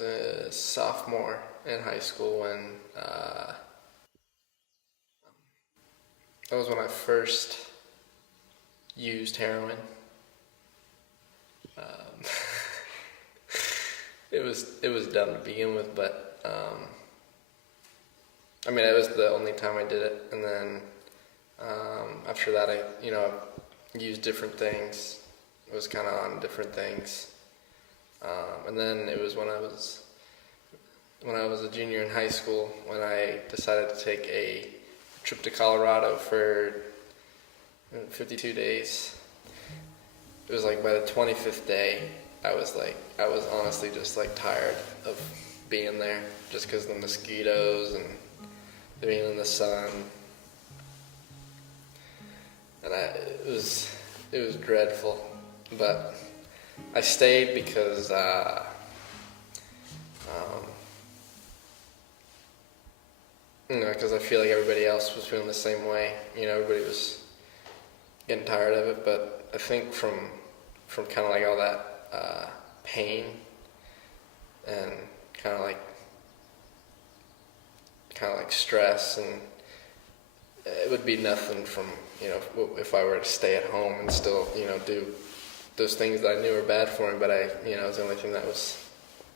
was a sophomore in high school when that was when I first used heroin. It was dumb to begin with, but I mean, it was the only time I did it, and then after that, I used different things. It was kind of on different things, and then it was when I was a junior in high school when I decided to take a trip to Colorado for 52 days. It was like by the 25th day, I was honestly just like tired of being there, just because the mosquitoes and being in the sun, and it was dreadful. But I stayed because because I feel like everybody else was feeling the same way. Everybody was getting tired of it. But I think from kind of like all that pain and kind of like stress, and it would be nothing from if I were to stay at home and still do those things that I knew were bad for me, but it was the only thing that was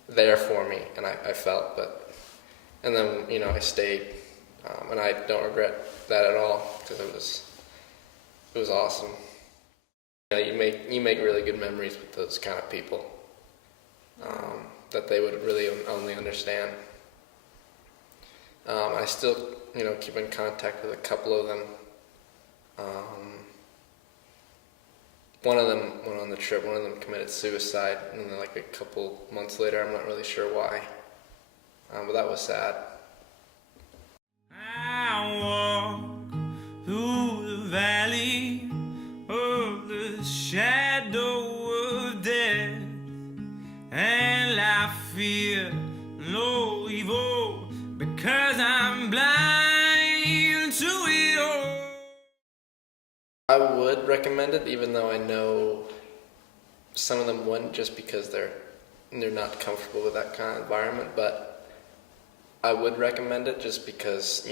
there for me, and I felt. And then I stayed, and I don't regret that at all, because it was awesome. You make really good memories with those kind of people that they would really only understand. I still keep in contact with a couple of them. One of them went on the trip. One of them committed suicide, and then like a couple months later, I'm not really sure why, but that was sad. I walk through the valley of the shadow of death, and I fear no evil, because I'm blind to it all. I would recommend it, even though I know some of them wouldn't, just because they're not comfortable with that kind of environment. But I would recommend it just because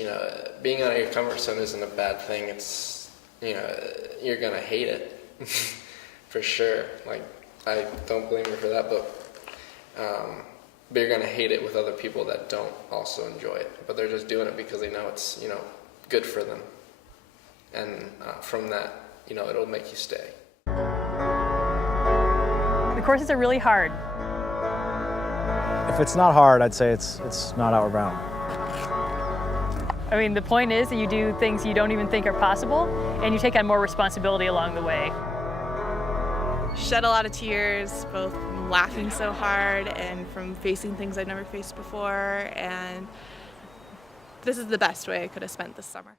being out of your comfort zone isn't a bad thing. It's you're gonna hate it for sure. Like, I don't blame you for that, but you're gonna hate it with other people that don't also enjoy it, but they're just doing it because they know it's good for them. And from that, it'll make you stay. The courses are really hard. If it's not hard, I'd say it's not Outward Bound. I mean, the point is that you do things you don't even think are possible, and you take on more responsibility along the way. Shed a lot of tears, both from laughing so hard and from facing things I've never faced before, and this is the best way I could have spent this summer.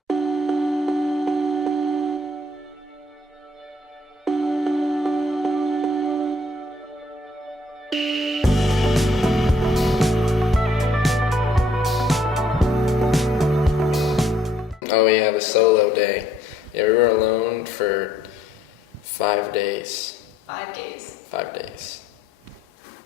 Oh yeah, the solo day. Yeah, we were alone for 5 days. 5 days. 5 days.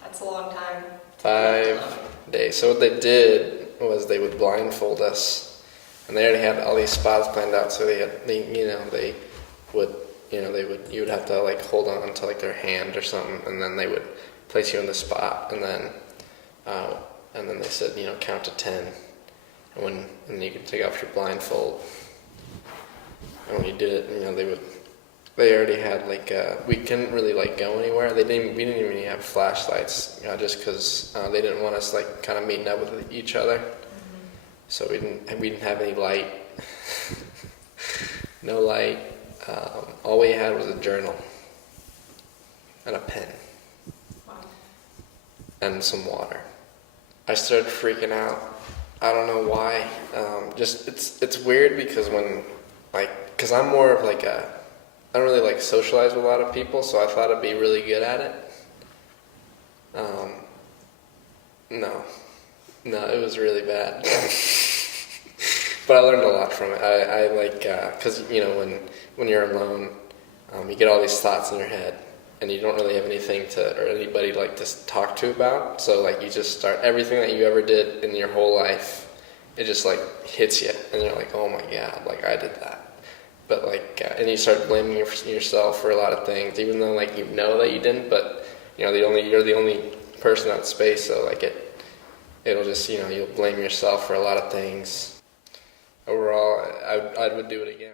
That's a long time. 5 days. So what they did was they would blindfold us, and they already had all these spots planned out. So you would have to like hold on to like their hand or something, and then they would place you on the spot, and then they said count to 10. And then you could take off your blindfold. And when you did it, they already had we couldn't really go anywhere. We didn't even have flashlights, just because they didn't want us kind of meeting up with each other. Mm-hmm. So we didn't have any light, no light. All we had was a journal and a pen. Wow. And some water. I started freaking out. I don't know why. It's weird because because I'm more of I don't really socialize with a lot of people, so I thought I'd be really good at it. No, it was really bad. But I learned a lot from it. I because when you're alone, you get all these thoughts in your head, and you don't really have anything to, or anybody like to talk to about. So like you just start everything that you ever did in your whole life, it just like hits you, and you're like, oh my God, like I did that. But like, and you start blaming yourself for a lot of things, even though like you know that you didn't. But you know, you're the only person out in space, so like it'll just, you know, you'll blame yourself for a lot of things. Overall, I would do it again.